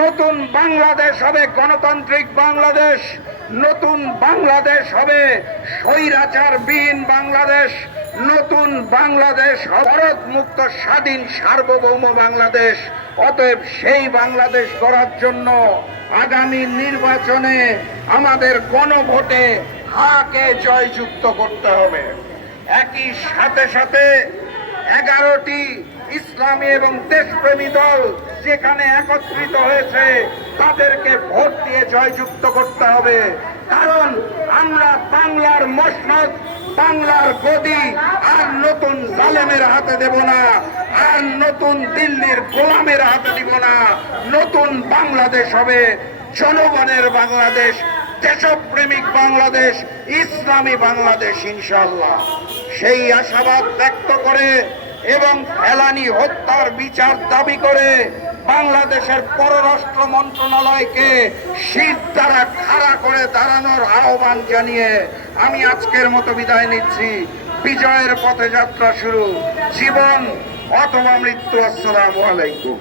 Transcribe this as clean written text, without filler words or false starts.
নতুন বাংলাদেশ হবে গণতান্ত্রিক বাংলাদেশ, নতুন বাংলাদেশ হবে স্বৈরাচারবিহীন বাংলাদেশ, নতুন বাংলাদেশ ভারত মুক্ত স্বাধীন সার্বভৌম বাংলাদেশ। অতএব সেই বাংলাদেশ গড়ার জন্য আগামী নির্বাচনে আমাদের গণভোটে হাকে জয়যুক্ত করতে হবে। একই সাথে সাথে 11টি ইসলামী এবং দেশপ্রেমী দল যেখানে একত্রিত হয়েছে তাদেরকে ভোট দিয়ে জয়যুক্ত করতে হবে। কারণ আমরা বাংলার মসনদ, বাংলার গদি আর নতুন জালেমের হাতে দেব না, আর নতুন দিল্লির গোলামের হাতে দিব না। নতুন বাংলাদেশ হবে জনগণের বাংলাদেশ, দেশপ্রেমিক বাংলাদেশ, ইসলামী বাংলাদেশ ইনশাআল্লাহ। সেই আশাবাদ ব্যক্ত করে এবং ফেলানি হত্যার বিচার দাবি করে বাংলাদেশের পররাষ্ট্র মন্ত্রণালয়কে শীত দ্বারা খাড়া করে দাঁড়ানোর আহ্বান জানিয়ে আমি আজকের মতো বিদায় নিচ্ছি। বিজয়ের পথে যাত্রা শুরু, জীবন অথবা মৃত্যু। আসসালামু আলাইকুম।